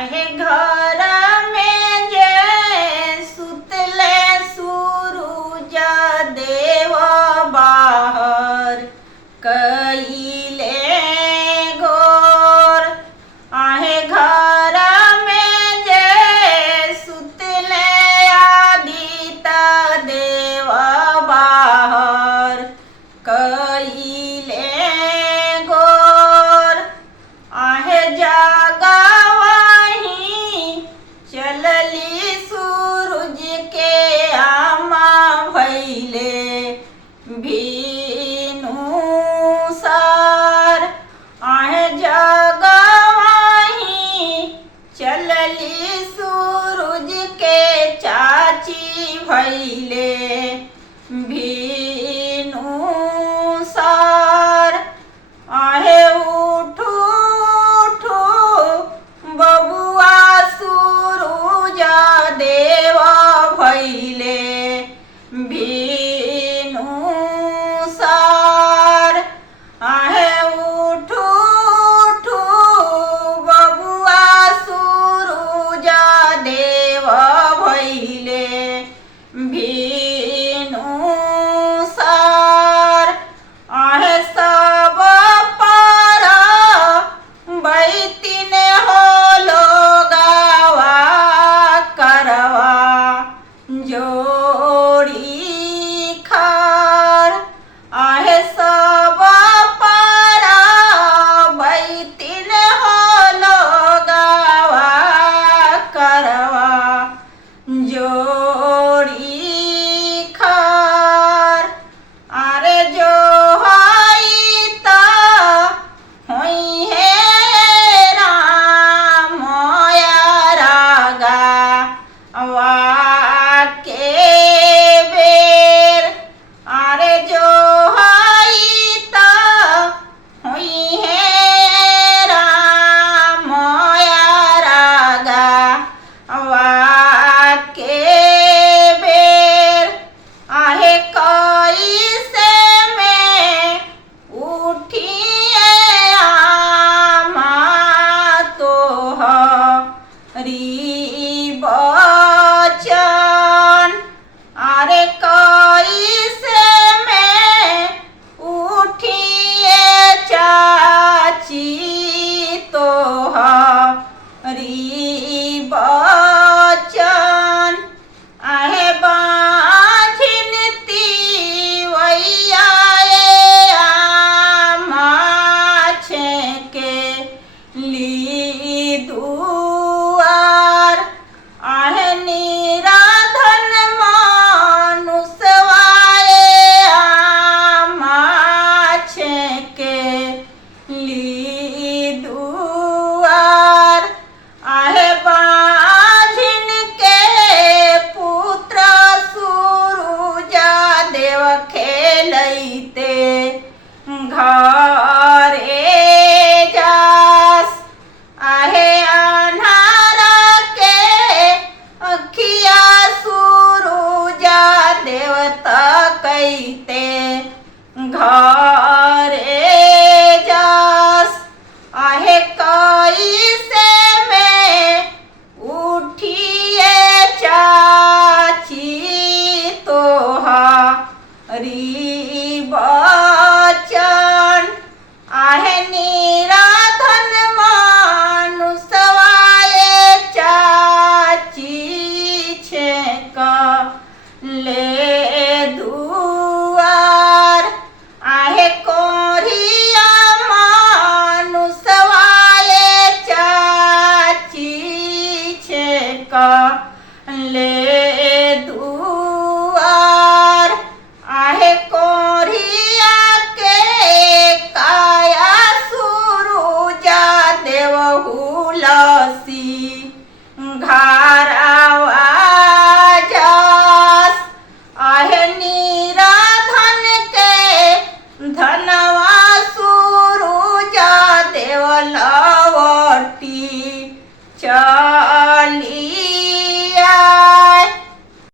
आहे घर में जे सुतले सूरज देव बाहर कईले गोर। आहे घर में जे सुतले आदित्य देव बाहर कईले गोर। आहे जागवाही चलली सूरज के आमा भैले भीनु सार। आहे जागवाही चलली सूरज के चाची भैले भीनु सार। आहे उठू उठू बबुआ सूरज देव भैले भीनु सार। आहे उठू उठू बबुआ सूरज देव भैले भीनु सार। आहे सब पर बैतिन होलो गावा करवा जोड़ी खार। आहे सब पर बैतिन होलो गावा करवा जोड़ी खार। आरे जो हई ता होई है राम या रागा वाके बेर। आरे जो हई ता होई है राम या रागा वाके बेर। आहे कैसे में उठिए आमा तोहरी बचन। आरे कैसे में उठिए चाची तोहरी बचन। आहे बाझिन तीवैया आमा छेके ली दुआर। आहे निराधन मानुषवाए आमा छेके ली दुआर। आहे बाझिन के पुत्र सूरज देव खेलैते घरे जास। आहे अन्हारा के अखिया सूरज देव तकैते घर